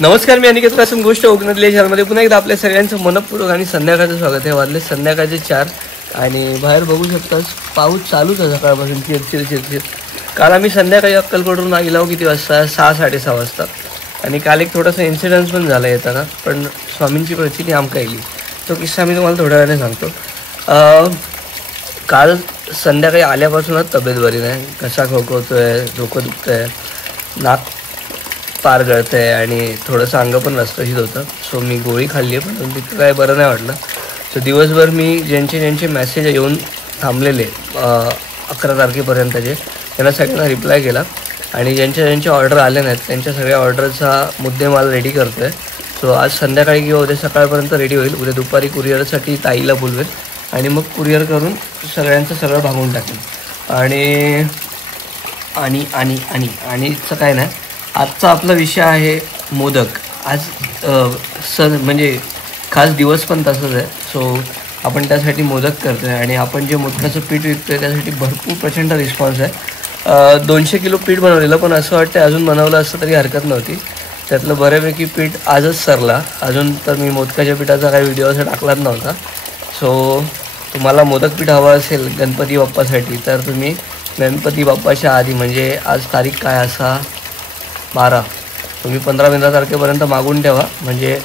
नमस्कार, मी अनिकेत कासम. गोष्ट कोकणातल्या शहरामध्ये पुन्हा एकदा आपल्या सगळ्यांचं मनपूर्वक आणि संध्याकाळचं स्वागत आहे. वाजले संध्याकाळचे 4 आणि बाहेर बघू शकताच पाऊस चालूच आहे सकाळपासून चिरचिर. काल आम्ही संध्याकाळी अक्कलकोटवरून गेलो किती वाजता, 6-6:30 वाजता. आणि काल एक थोडासा इन्सिडन्स पण झाला येताना, पण स्वामींची प्रचिती आमका येईल. तो किस्सा मी तुम्हाला थोड्या वेळाने सांगतो. काल संध्याकाळी आल्यापासूनच तब्येत बरी नाही, घसा खोकवतोय, डोकं दुखतंय, नाक पार गळतं आहे आणि थोडंसं अंग पण रसरशीत होतं. सो मी गोळी खाल्ली आहे, पण तिथं काय बरं नाही वाटलं. सो दिवसभर मी ज्यांचे मेसेज येऊन थांबलेले 11 तारखेपर्यंतचे, त्यांना सगळ्यांना रिप्लाय केला. आणि ज्यांच्या ऑर्डर आल्या नाहीत त्यांच्या सगळ्या ऑर्डरचा मुद्देमाल रेडी करतो आहे. सो आज संध्याकाळी किंवा उद्या सकाळपर्यंत रेडी होईल. उद्या दुपारी कुरिअरसाठी ताईला बोलवेल आणि मग कुरिअर करून सगळ्यांचं सगळं भागून टाकेल. आणि काय नाही, आजचा आपला विषय आहे मोदक. आज सण म्हणजे खास दिवस पण तसंच आहे. सो आपण त्यासाठी मोदक करतो आहे आणि आपण जे मोदकाचं पीठ विकतो आहे त्यासाठी भरपूर प्रचंड रिस्पॉन्स आहे. 200 किलो पीठ बनवलेलं, पण असं वाटतं अजून बनवलं असतं तरी हरकत नव्हती. त्यातलं बऱ्यापैकी पीठ आजच सरला. अजून तर मी मोदकाच्या पिठाचा काही व्हिडिओ असा टाकलाच नव्हता. सो तुम्हाला मोदक पीठ हवं असेल गणपती बाप्पासाठी तर तुम्ही गणपती बाप्पाच्या आधी, म्हणजे आज तारीख काय असा 12, तुम्ही 15 तारखेपर्यंत मागून ठेवा. म्हणजे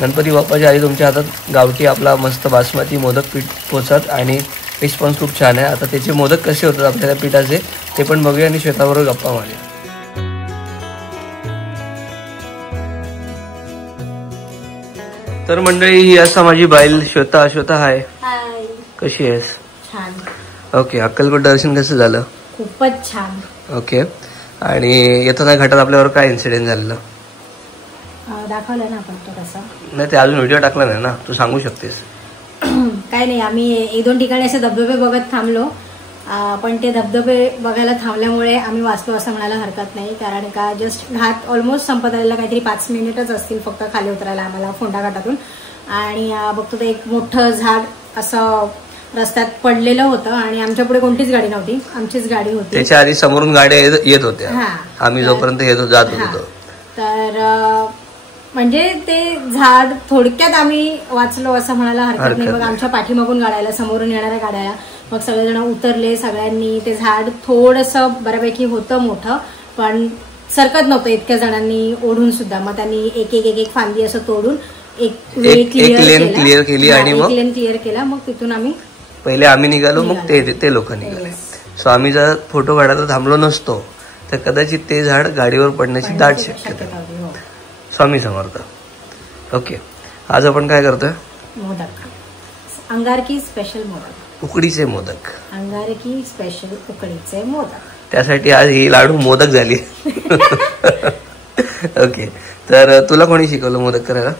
गणपती बाप्पाच्या आधी तुमच्या हातात गावठी आपला मस्त बासमती मोदक पीठ पोचत आणि रिस्पॉन्स खूप छान आहे. आता त्याचे मोदक कसे होतात आपल्याला पिठाचे ते पण बघूया आणि श्वेताबरोबर गप्पा मारूया. तर मंडळी, ही असा माझी बाईल श्वेता. श्वेता हाय, कशी आहेस? छान. ओके, अक्कलकोट दर्शन कसं झालं? खूपच छान. ओके. आणि येताना घाटात आपल्यावर काय इन्सिडेंट झालेलं दाखवलं ना आपण तो कसा? नाही, ते अजून व्हिडिओ टाकला नाही ना, तू सांगू शकतेस? काय नाही, आम्ही 1-2 ठिकाणी असे धबधबे बघत थांबलो. पण ते धबधबे बघायला थांबल्यामुळे आम्ही वाचलो असं म्हणायला हरकत नाही. कारण का जस्ट घाट ऑलमोस्ट संपत आलेला, काहीतरी 5 मिनिटच असतील फक्त खाली उतरायला आम्हाला फोंडा घाटातून. आणि बघतो तर एक मोठं झाड असं रस्त्यात पडलेलं होतं आणि आमच्या पुढे कोणतीच गाडी नव्हती, आमचीच गाडी होती. त्याच्या आधी समोरून गाड्या येत होत्या, आम्ही जोपर्यंत जात होतो. तर म्हणजे ते झाड थोडक्यात आम्ही वाचलो असं म्हणायला हरकत नाही. मग आमच्या पाठीमागून गाड्याला, समोरून येणाऱ्या गाड्याला, मग सगळेजण उतरले. सगळ्यांनी ते झाड थोडंसं बऱ्यापैकी होतं मोठं, पण सरकत नव्हतं इतक्या जणांनी ओढून सुद्धा. मग त्यांनी एक फांदी असं तोडून एक लेन क्लिअर केली आणि मग लेन क्लिअर केला. मग तिथून आम्ही पहिले निघालो, मग ते लोक निघाले. सो आम्ही जर फोटो काढायला थांबलो नसतो तर कदाचित ते झाड गाडीवर पडण्याची दाट शक्यता. स्वामी समर्थ. ओके, आज आपण काय करतोय? मोदक, अंगारकी स्पेशल मोदक, उकडीचे मोदक. अंगारकी स्पेशल उकडीचे मोदक. त्यासाठी आज ही लाडू मोदक झाली. ओके, तर तुला कोणी शिकवलं मोदक करायला?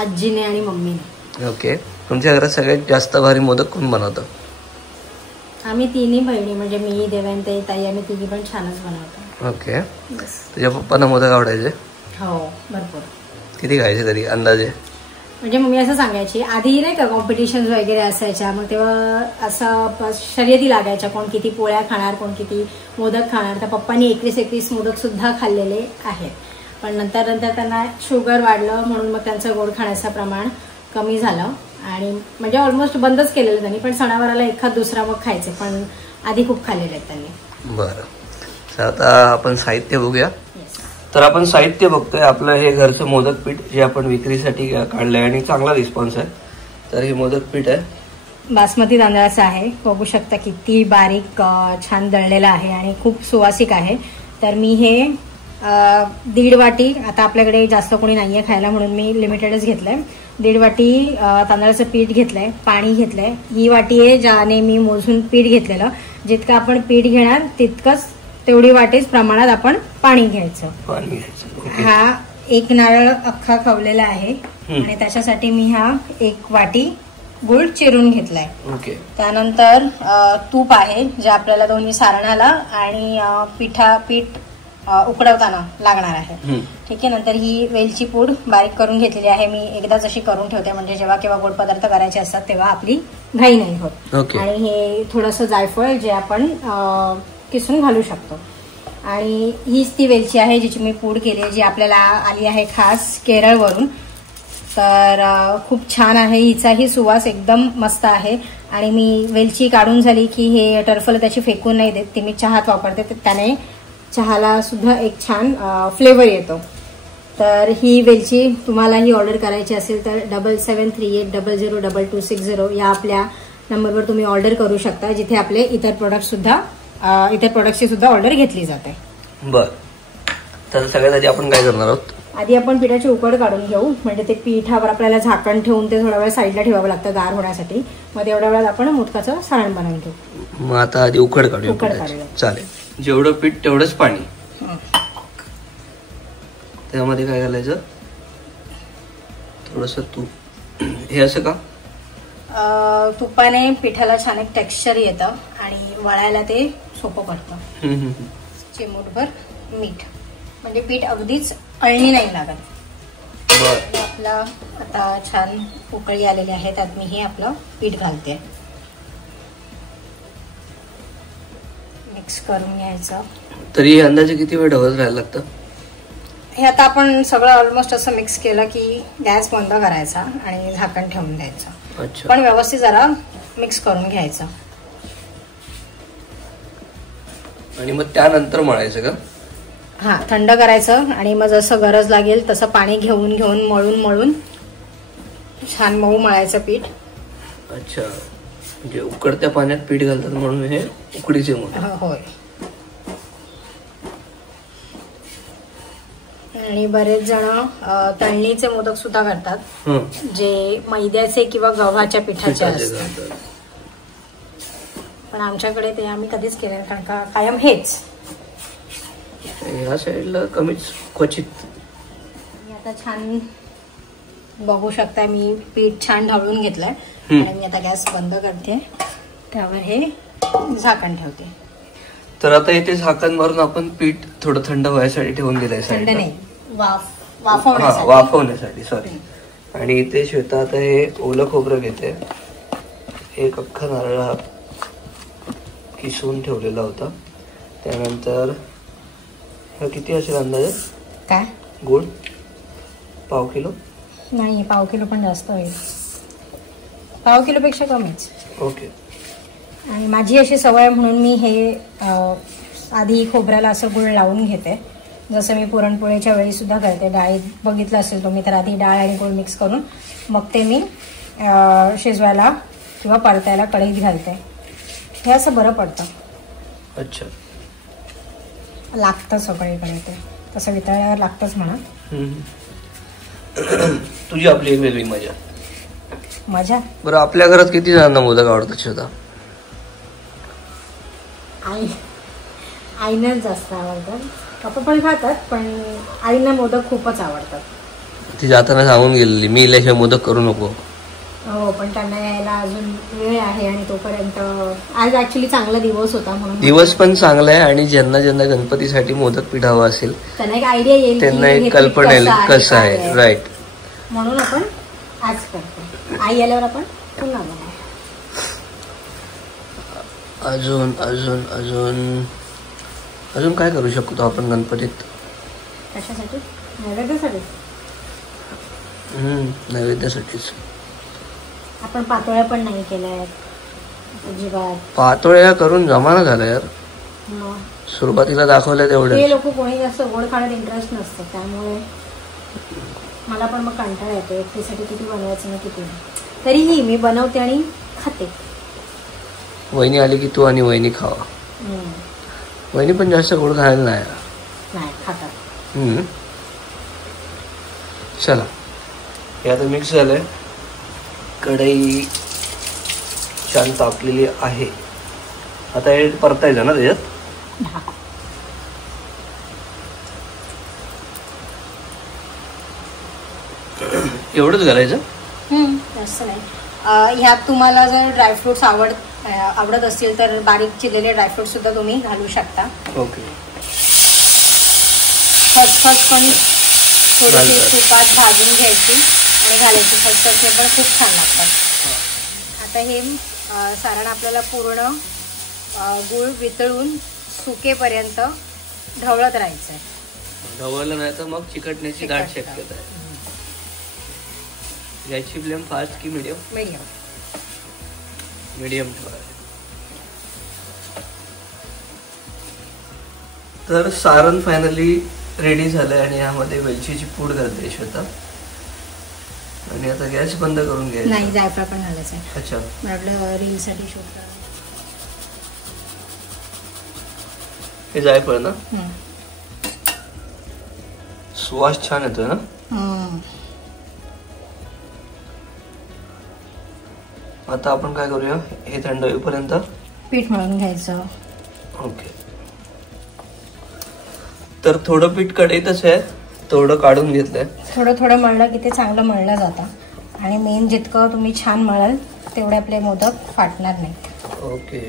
आजीने आणि मम्मीने. ओके, तुमच्या घरात सगळ्यात जास्त भारी मोदक कोण बनवतं? आम्ही 3 बहिणी, म्हणजे मी, देवंती, ताई, आम्ही 3 पण छानच बनवतो. ओके. तुझ्या पप्पांना मोदक आवडायचे? हो, भरपूर. किती खायचे तरी अंदाजे? म्हणजे मम्मी असं सांगायची, आधी नाही का कॉम्पिटिशन वगैरे असायच्या, मग तेव्हा असं शर्यती लागायच्या, कोण किती पोळ्या खाणार, कोण किती मोदक खाणार. तर पप्पांनी 21 मोदक सुद्धा खाल्लेले आहेत. पण नंतर त्यांना शुगर वाढलं म्हणून मग त्यांचं गोड खाण्याचं प्रमाण कमी झालं आणि म्हणजे ऑलमोस्ट बंदच केलेलं त्यांनी. पण सणावाराला एखाद दुसरा मग खायचे, पण आधी खूप खाल्लेले आहेत त्यांनी. बरं, आता आपण साहित्य बघूया. तर आपण साहित्य बघतोय. आपलं हे घरचं मोदक पीठ जे आपण विक्रीसाठी काढलंय आणि चांगला रिस्पॉन्स आहे. तर हे मोदक पीठ आहे, बासमती तांदळाचं आहे. बघू शकता किती बारीक छान दळलेलं आहे आणि खूप सुवासिक आहे. तर मी हे 1.5 वाटी, आता आपल्याकडे जास्त कोणी नाहीये खायला म्हणून मी लिमिटेडच घेतलंय. 1.5 वाटी तांदळाचं पीठ घेतलंय, पाणी घेतलंय. ही वाटी आहे ज्याने मी मोजून पीठ घेतलेलं. जितकं आपण पीठ घेणार तितकंच तेवढी वाटीच प्रमाणात आपण पाणी घ्यायचं. हा 1 नारळ अख्खा खवलेला आहे आणि त्याच्यासाठी मी हा 1 वाटी गुळ चिरून घेतलाय. त्यानंतर तूप आहे जे आपल्याला दोन्ही सारणाला आणि पीठ उकडवताना लागणार आहे. ठीक आहे. नंतर ही वेलची पूड बारीक करून घेतलेली आहे. मी एकदाच अशी करून ठेवते म्हणजे जेव्हा केव्हा गोड पदार्थ करायचे असतात तेव्हा आपली घाई नाही होत. आणि हे थोडंसं जायफळ जे आपण किसून घालू शकतो. आणि हीच ती वेलची आहे जिची मी पूड केली आहे, जी आपल्याला आली आहे खास केरळवरून. तर खूप छान आहे, हिचाही सुवास एकदम मस्त आहे. आणि मी वेलची काढून झाली की हे टरफल त्याची फेकून नाही देत, ती मी चहात वापरते, तर त्याने चहाला सुद्धा एक छान फ्लेवर येतो. तर ही वेलची तुम्हालाही ऑर्डर करायची असेल तर 7738002260 या आपल्या नंबरवर तुम्ही ऑर्डर करू शकता, जिथे आपले इतर प्रोडक्टची सुद्धा ऑर्डर घेतली जाते. बर, तर सगळ्यात आधी आपण काय करणार आहोत? आधी आपण पिठाची उकड काढून घेऊ, म्हणजे ते पिठावर आपल्याला झाकण ठेवून ते थोडा वेळ साईडला ठेवावं लागतं गार होण्यासाठी. मग तेवढ्या वेळात आपण मोदकाचं सारण बनवून घेऊ. मग आता आधी उकड काढूया. चालेल. जेवढं पीठ तेवढंच पाणी. त्यामध्ये काय घालायचं? थोडस तूप. हे असं का? तुपाने पिठाला छान एक टेक्स्चर येतं आणि वळायला ते सोपं पडतं. चिमूटभर मीठ, म्हणजे पीठ अगदीच अळणी नाही लागत. आपला आता छान उकळी आलेली आहे, त्यात मी हे आपलं पीठ घालते. मिक्स करून घ्यायचं. तरी अंदाजे किती वेळ ढवळत राहायला लागतं? हे आता आपण सगळं ऑलमोस्ट असं मिक्स केलं की गॅस बंद करायचा आणि झाकण ठेवून द्यायचं. पण व्यवस्थित जरा मिक्स करून घ्यायचं. आणि मग त्यानंतर मळायचं का? हा, थंड करायचं आणि मग जसं गरज लागेल तसं पाणी घेऊन घेऊन मळून छान मऊ मळायचं पीठ. अच्छा, म्हणजे उकडत्या पाण्यात पीठ घालतात म्हणून हे उकडीचे मोदक. होय. आणि बरेच जण तळणीचे मोदक सुद्धा करतात, जे मैद्याचे किंवा गव्हाच्या पिठाचे असतात. पण आमच्याकडे ते आम्ही कधीच केलं, कारण का कायम हेच. ह्या साईडला कमीच क्वचित. आता छान बघू शकता, मी पीठ छान ढवळून घेतलंय आणि मी आता गॅस बंद करते, त्यावर हे झाकण ठेवते. तर आता इथे झाकण मारून आपण पीठ थोडं थंड व्हायसाठी ठेवून दिलंय. थंड नाही, वाफवण्यासाठी. सॉरी. आणि इथे श्वेता आता हे ओलं खोबरं घेते. एक अख्खा नारळ हा किसून ठेवलेला होता. त्यानंतर किती असेल अंदाजे? काय गुळ? पाव किलो? नाही, पाव किलो पण जास्त होईल. पाव किलो पेक्षा कमीच. ओके. आणि माझी अशी सवय म्हणून मी हे आधी खोबऱ्याला असं गुळ लावून घेते, जसं मी पुरणपोळीच्या वेळी सुद्धा करते. डाळीत बघितलं असेल तुम्ही, तर आधी डाळ आणि गुळ मिक्स करून मग ते मी शिजवायला किंवा परतायला कढईत घालते. हे असं बरं पडतं. अच्छा. लागतं सगळीकडे ते, तसं वितळल्यावर लागतंच म्हणा. तुझी आपली एक वेगळी मजा. बरं, आपल्या घरात किती जणांना मोदक आवडतात श्वेता? आईनाच जास्त आवडतात. पप्पा पण खातात, पण आईना मोदक खूपच आवडतात. ती जाताना सांगून गेलेली, मी इल्याशिवाय मोदक करू नको. हो, पण त्यांना यायला अजून वेळ आहे आणि तोपर्यंत आज ऍक्च्युली चांगला दिवस होता म्हणून. दिवस पण चांगला आहे आणि ज्यांना ज्यांना गणपतीसाठी मोदक पीठ हवं असेल त्यांना एक आयडिया येईल, त्यांना एक कल्पना येईल कसं आहे. राईट. म्हणून आपण आज करतो. आई आल्यावर आपण पुन्हा बनवू. अजून अजून अजून अजून काय करू शकतो आपण गणपतीत? कशासाठी? नैवेद्यासाठी. नैवेद्यासाठीच. आपण पातोळ्या पण नाही केल्या अजिबात. पातोळ्या करून जमाना झाला यार. सुरुवातीला दाखवल्या तेवढं. ते लोक कोणी जास्त गोड खाण्यात इंटरेस्ट नसतं, त्यामुळे मला पण मग कंटाळा येतो एकटीसाठी किती बनवायचं ना किती. तरीही मी बनवते आणि खाते. वहिनी आली की तू आणि वहिनी खावा. वहिनी पण जास्त गोड खायला नाही खातात. चला, हे आता मिक्स झालंय. कढई छान तापलेली आहे. आता हे परतायचं ना त्याच्यात. एवढंच घालायचं? जास्त नाही. ह्यात तुम्हाला जर ड्रायफ्रुट्स आवडत असतील तर बारीक चिरलेले ड्रायफ्रुट सुद्धा तुम्ही घालू शकता. ओके. खसखस पण थोडीशी तुपात भाजून घ्यायची आणि घालायची. खसखस हे पण खूप छान लागतात. आता हे सारण आपल्याला पूर्ण गूळ वितळून सुकेपर्यंत ढवळत राहायचंय. ढवळलं नाही तर मग चिकटण्याची दाट शक्यता आहे. याची फ्लेम फास्ट की मीडियम? मीडियम. मीडियम ठेवा. तर सारण फायनली रेडी झालंय आणि यामध्ये वेलचीची पूड घालते श्वेता. आणि आता गॅस बंद करून घ्यायचा. नाही, जायफळ पण घालायचं आहे. अच्छा, मला आपलं रील साठी शूट करायचं. हे जायफळ ना? सुवास छान येतोय ना? आता आपण काय करूया, हे थंड होईपर्यंत पीठ मळून घ्यायचं. ओके. तर थोडं पीठ कढईतच आहे, थोडं काढून घेतलंय. थोडं थोडं मळलं की ते चांगलं मळलं जातं. आणि मेन जितकं तुम्ही छान मळाल तेवढे आपले मोदक फाटणार नाहीत. ओके.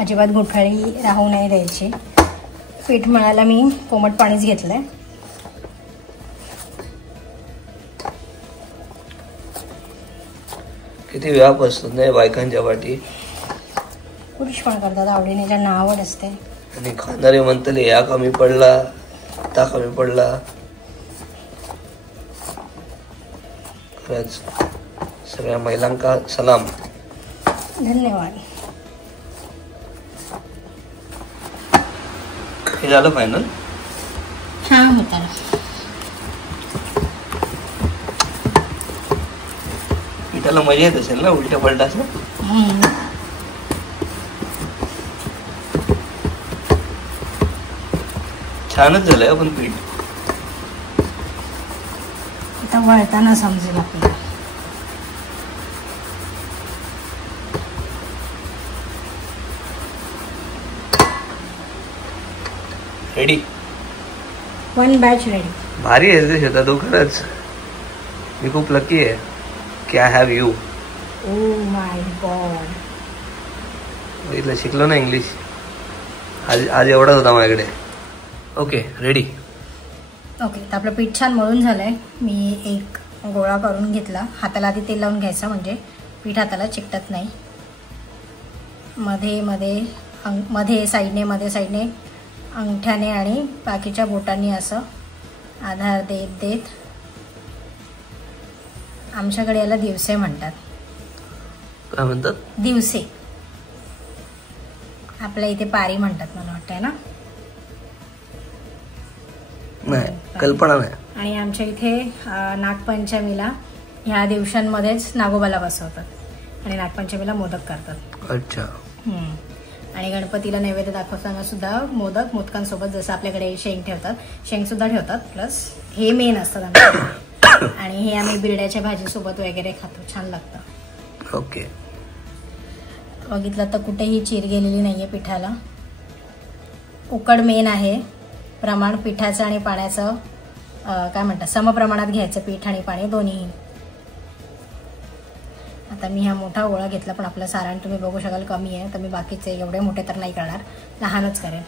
अजिबात गुठळी राहू नाही द्यायची. पीठ मळायला मी कोमट पाणीच घेतलंय. किती व्याप असतो नाही बायकांच्या वाटी. पुरुष पण करतात आवडीने, ज्यांना आवड असते. आणि खाणारे म्हणतले या कमी पडला, ता कमी पडला. खरंच सगळ्या महिलांका सलाम. धन्यवाद. हे झालं फायनल. छान होता. पिठाला मजा येत असेल ना उलट्या पलटाचं. छानच झालंय पण पीठ. आता वळताना समजेल आपल्याला. रेडी. 1 batch ready. भारी आहे ते शेतात. तू खरंच मी खूप लकी आहे की I have you. Oh my God. इथलं शिकलो ना इंग्लिश. आज एवढाच होता माझ्याकडे. Okay ready. ओके, तर आपलं पीठ छान मळून झालंय. मी एक गोळा करून घेतला. हाताला आधी तेल लावून घ्यायचं म्हणजे पीठ हाताला चिकटत नाही. मध्ये साईडने अंगठ्याने आणि बाकीच्या बोटांनी असं आधार देत देत. आमच्याकडे याला दिवसे म्हणतात. काय म्हणतात? दिवसे. आपल्या इथे पारी म्हणतात मला वाटतंय ना. नाही, कल्पना नाही. आणि आमच्या इथे नागपंचमीला ह्या दिवसांमध्येच नागोबाला बसवतात आणि नागपंचमीला मोदक करतात. अच्छा. आणि गणपतीला नैवेद्य दाखवताना सुद्धा मोदकांसोबत जसं आपल्याकडे शेंग ठेवतात, शेंग सुद्धा ठेवतात. प्लस हे मेन असतात आमच्या. आणि हे आम्ही बिरड्याच्या भाजीसोबत वगैरे खातो. छान लागतं. ओके. बघितलं तर कुठेही चीर गेलेली नाहीये पिठाला. उकड मेन आहे. प्रमाण पिठाचं आणि पाण्याचं काय म्हणतात, समप्रमाणात घ्यायचं पीठ आणि पाणी दोन्ही. आता मी हा मोठा गोळा घेतला, पण आपलं सारण तुम्ही बघू शकाल कमी आहे. तर मी बाकीचे एवढे मोठे तर नाही करणार, लहानच करेन.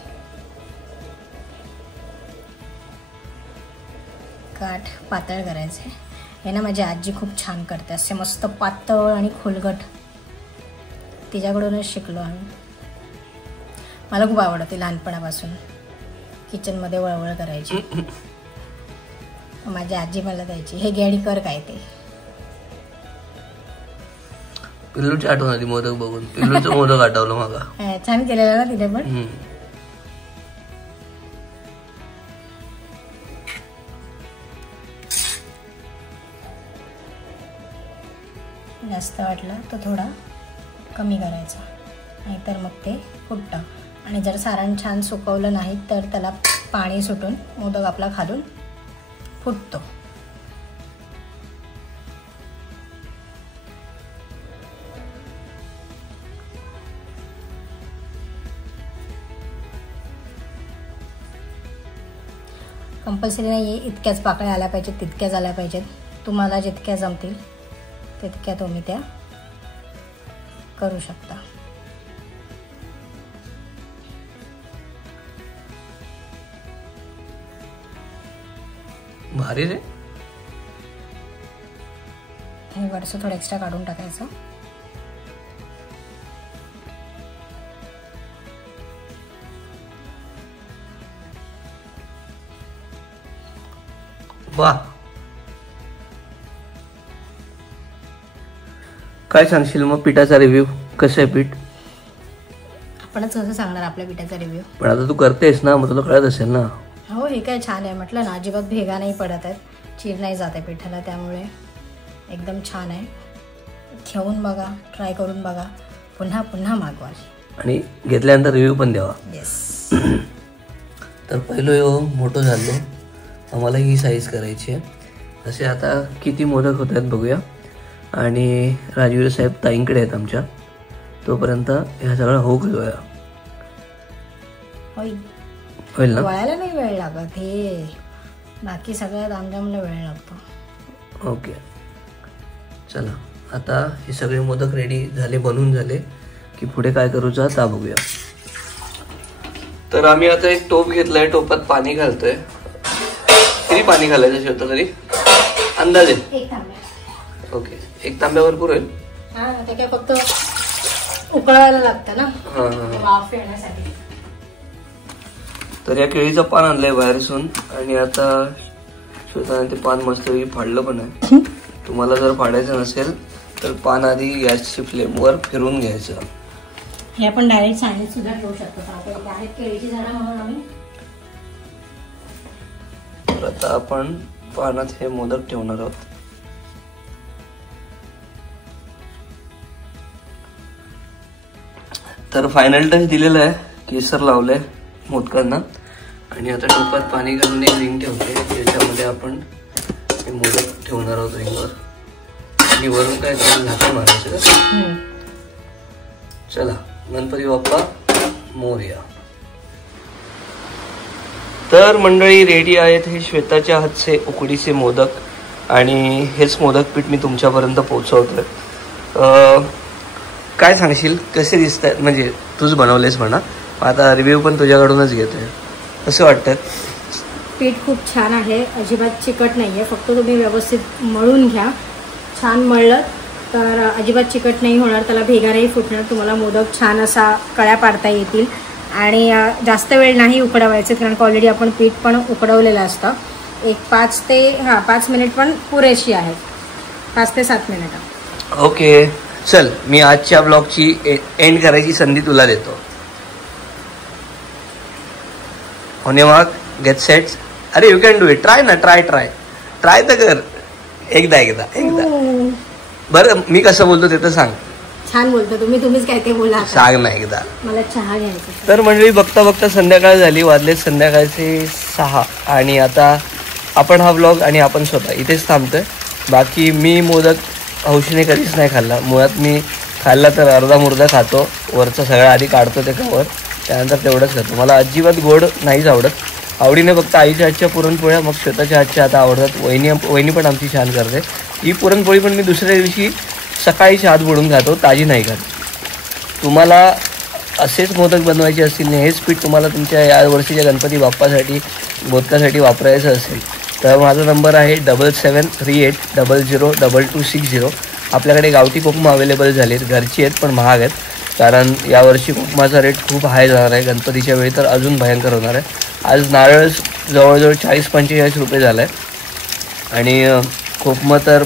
काठ पातळ करायचे. हे ना माझी आजी खूप छान करते, असे मस्त पातळ आणि खोलगट. तिच्याकडूनच शिकलो आम्ही. मला खूप आवडते लहानपणापासून किचनमध्ये वळवळ करायची. माझी आजी मला द्यायची, हे गेडी कर काय ते. पिल्लूची आठवण आली मोदक बघून. पिल्लूचं मोदक आठवलं मला. छान केलेलं ना तिथे पण. जास्त वाटलं तर थोडा कमी करायचा, नाहीतर मग ते फुटतं. आणि जर सारण छान सुकवलं नाही तर त्याला पाणी सुटून मोदक आपला खालून फुटतो. कंपल्सरी नाही आहे इतक्याच पाकळ्या आल्या पाहिजेत, तितक्याच आल्या पाहिजेत. तुम्हाला जितक्या जमतील तितक्या तुम्ही त्या करू शकता. भारी रे. हे वरचं थोडं एक्स्ट्रा काढून टाकायचं. वा, काय सांगशील मग पिठाचा रिव्ह्यू? कसं आहे पीठ? आपणच कसं सांगणार आपल्या पिठाचा रिव्ह्यू? पण आता तू करतेस ना, मग तुला कळत असेल ना. हो, हे काय छान आहे म्हटलं ना, अजिबात भेगा नाही पडत आहेत, चीर नाही जात आहे पिठाला, त्यामुळे एकदम छान आहे. घेऊन बघा, ट्राय करून बघा, पुन्हा पुन्हा मागवा आणि घेतल्यानंतर रिव्ह्यू पण द्यावा. येस. तर पहिलं मोठं झालो, आम्हाला ही साईज करायची आहे. असे आता किती मोदक होत आहेत बघूया. आणि राजवीर साहेब ताईंकडे आहेत आमच्या, तोपर्यंत ह्या सगळं घालूया. होईल ना? वळायला नाही वेळ लागत, हे बाकी सगळ्या तामझामला वेळ लागतो. ओके, चला आता हे सगळे मोदक रेडी झाले, बनवून झाले की पुढे काय करूचा ता बघूया. तर आम्ही आता एक टोप घेतलाय, टोपात पाणी घालतोय. किती पाणी घालायचं शेवट तरी अंदाजे? 1 तांब्या. ओके, 1 तांब्या भरपूर होईल. हा, ते काय फक्त उकळायला लागतं ना, वाफ येण्यासाठी. तर या केळीचं पान आणलंय बाहेरसून आणि आता श्वेताने ते पान मस्त फाडलं पण आहे. तुम्हाला जर फाडायचं नसेल तर पान आधी गॅसची फ्लेमवर फिरून घ्यायचं. हे आपण डायरेक्ट साईडला सुद्धा ठेवू शकतो. डायरेक्ट केळीची झाडं म्हणून आम्ही. तर आता आपण पानात हे मोदक ठेवणार आहोत. तर फायनल टच दिलेला आहे, केसर लावलंय मोदकांना आणि आता टोपात पाणी घालून एक रिंग ठेवते, त्याच्यामध्ये आपण हे मोदक ठेवणार आहोत रिंगवर. आणि वरून काय झाकण मारायचं का? चला, गणपती बाप्पा मोरया. तर मंडळी रेडी आहेत हे श्वेताच्या हातचे उकडीचे मोदक आणि हेच मोदक पीठ मी तुमच्यापर्यंत पोहोचवतोय. काय सांगशील कसे दिसत आहेत? म्हणजे तूच बनवलेस म्हणा, आता रिव्ह्यू पण तुझ्याकडूनच घेतोय. कसं वाटतं? पीठ खूप छान आहे, अजिबात चिकट नाही आहे. फक्त तुम्ही व्यवस्थित मळून घ्या. छान मळलं तर अजिबात चिकट नाही होणार, त्याला भेगा नाही फुटणार. तुम्हाला मोदक छान असा कळ्या पाडता येतील आणि जास्त वेळ नाही उकडवायचे, कारण ऑलरेडी आपण पीठ पण उकडवलेलं असतं. एक 5 मिनिट पण पुरेशी आहे, 5 ते 7 मिनिटं. ओके, चल मी आजच्या ब्लॉगची एंड करायची संधी तुला देतो. होने वाग, गेट सेट. अरे you can do it. Try ना, ट्राय तर कर. एकदा बरं, मी कसं बोलतो ते तर सांग. छान बोलतो तुम्हीच काय ते बोला, सांग ना एकदा. मला चहा घ्यायचा. तर मंडळी बघता संध्याकाळ झाली, वाजले संध्याकाळचे 6 आणि आता आपण हा ब्लॉग आणि आपण स्वतः इथेच थांबतोय. बाकी मी मोदक हौशीने कधीच नाही खाल्ला. मुळात मी खाल्ला तर अर्धा मुर्दा खातो, वरचा सगळा आधी काढतो ते कवर, त्यानंतर तेवढंच खातो. मला अजिबात गोड नाहीच आवडत. आवडीने फक्त आईच्या हातच्या पुरणपोळ्या, मग श्वेताच्या हातच्या आता आवडतात. वहिनी पण आमची छान करते. ही पुरणपोळी पण मी दुसऱ्या दिवशी सकाळी हात बुडून खातो, ताजी नाही खात. तुम्हाला असेच मोदक बनवायचे असतील आणि हेच पीठ तुम्हाला तुमच्या या वर्षीच्या गणपती बाप्पासाठी मोदकासाठी वापरायचं असेल तर माझा नंबर आहे 7738002260. आपल्याकडे गावठी कोकमं अवेलेबल झालेत, घरची आहेत पण महाग आहेत, कारण यावर्षी कोकमाचा रेट खूप हाय जाणार आहे. गणपतीच्या वेळी तर अजून भयंकर होणार आहे. आज नारळ जवळजवळ 40-45 रुपये झाला आहे आणि कोकमं तर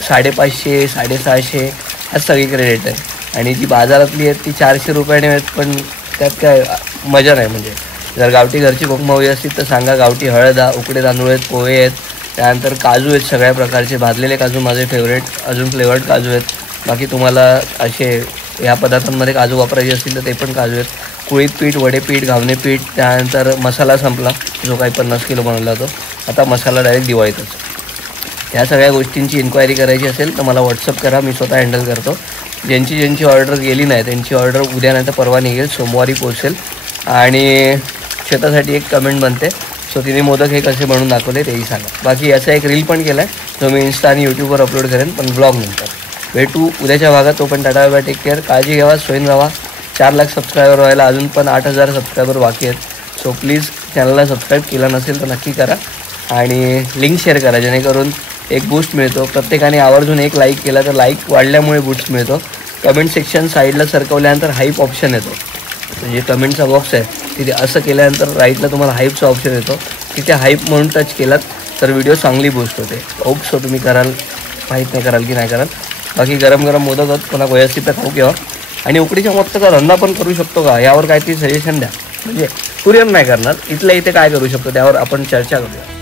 550, 650 हाच सगळीकडे रेट आहे. आणि जी बाजारातली आहेत ती 400 रुपयाने आहेत, पण त्यात काय मजा नाही. म्हणजे जर गावठी घरची कोकमं हवी असतील तर सांगा. गावठी हळद, उकडे तांदूळ आहेत, पोहे आहेत, त्यानंतर काजू आहेत सगळ्या प्रकारचे. भाजलेले काजू माझे फेवरेट, अजून फ्लेवर्ड काजू आहेत. बाकी तुम्हाला असे या पदार्थांमध्ये काजू वापरायचे असतील तर ते पण काजू आहेत. कुळीत पीठ, वडेपीठ, घावणे पीठ, त्यानंतर मसाला संपला जो काही 50 किलो बनवला तो. आता मसाला डायरेक्ट दिवाळीतच. ह्या सगळ्या गोष्टींची इन्क्वायरी करायची असेल तर मला व्हॉट्सअप करा, मी स्वतः हँडल करतो. ज्यांची ऑर्डर गेली नाही त्यांची ऑर्डर उद्या नाही तर परवा निघेल, सोमवारी पोहोचेल. आणि शेतासाठी एक कमेंट बनते, सो तिने मोदक हे कसे बनवून दाखवले तेही सांगा. बाकी याचा एक रील पण केला आहे जो मी इन्स्टा आणि यूट्यूबवर अपलोड करेन, पण ब्लॉग नंतर. भेटू उद्याच्या भागात. तो पण टाटा बाय, टेक केअर, काळजी घ्यावा, सोयीन राहा. 4 लाख सबस्क्रायबर व्हायला अजून पण 8,000 सबस्क्रायबर बाकी आहेत. सो प्लीज चॅनलला सबस्क्राईब केला नसेल तर नक्की करा आणि लिंक शेअर करा, जेणेकरून एक बूस्ट मिळतो. प्रत्येकाने आवर्जून एक लाईक केला तर लाईक वाढल्यामुळे बूस्ट मिळतो. कमेंट सेक्शन साईडला सरकवल्यानंतर हाईप ऑप्शन येतो, म्हणजे कमेंटचा बॉक्स आहे तिथे असं केल्यानंतर राईटला तुम्हाला हाईपचा ऑप्शन येतो. तिथे हाईप म्हणून टच केलात तर व्हिडिओ चांगली बूस्ट होते. होप सो तुम्ही कराल, माहीत नाही कराल की नाही कराल. बाकी गरम गरम मोदक होत पुन्हा गोयाची तर खाऊ किंवा आणि उकडीच्या मोदकाचा धंदा पण करू शकतो का यावर काहीतरी सजेशन द्या. म्हणजे कुरिअर नाही करणार, इथल्या इथे काय करू शकतो त्यावर आपण चर्चा करूया.